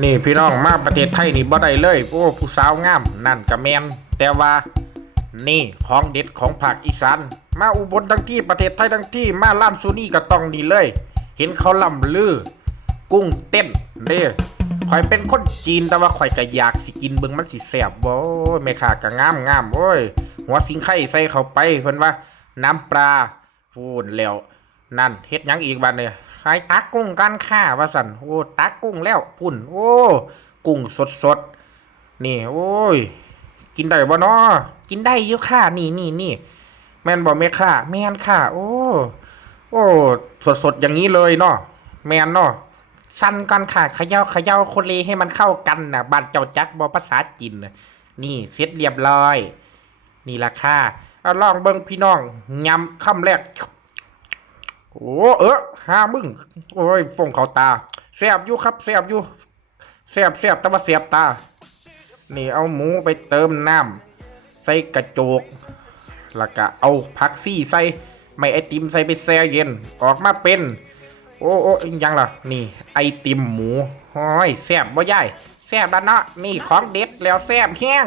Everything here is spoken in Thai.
นี่พี่น้องมาประเทศไทยนี่บ่ได้เลย โอ้ผู้สาวงามนั่นก็แมนแต่ว่า นี่ของเด็ดของภาคอีสานมาอุบลทั้งที่ประเทศไทยทั้งที่มาล้านซูนี่ก็ต้องนี่เลย เห็นเขาล่ำลือ กุ้งเต้นเด้ข่อยเป็นคนจีนแต่ว่าข่อยก็อยากสิกินเบิ่งมันสิแซ่บบ่โอ้ยแม่ค้าก็งามงามโอ้ยหัวสิงไข่ใส่เข้าไปเพิ่นว่า น้ำปลาพูนแล้ว นั่นเฮ็ดหยังอีกบัดเนี่ย ขายตักกุ้งกันค่าว่าสันโอ้ตักกุ้งแล้วพุ่น โอ้กุ้งสดสดๆนี่ โอ้ย กินได้บ่เนาะกินได้อยู่ค่ะนี่นี่นี่แม่นบ่แม่ค่ะ แม่นค่ะ โอ้ โอ้สดสดๆอย่างนี้เลยเนาะแม่นเนาะสั่นก่อนค่ะเขย่าเขย่าโคเลให้มันเข้ากันน่ะบ้านเจ้าจักบ่ภาษาจีนนะนี่เสร็จเรียบร้อย นี่ล่ะค่ะเอาลองเบิ่งพี่น้องยำคำแรก โอ้เออหามึงโอ้ยฟงเขาตาแสบอยู่ครับแสบอยู่แสบแสบแต่ว่าแสบตา นี่เอาหมูไปเติมน้ำใส่กระโจกแล้วก็เอาผักซี่ใส่ไม่ไอติมใส่ไปแช่เย็นออกมาเป็น โอ้โอ้ยังล่ะ นี่ ไอติมหมูห้อยแซ่บบ่ย่ายแซ่บแล้วเนาะนี่ของเด็ดแล้วแซ่บแห้ง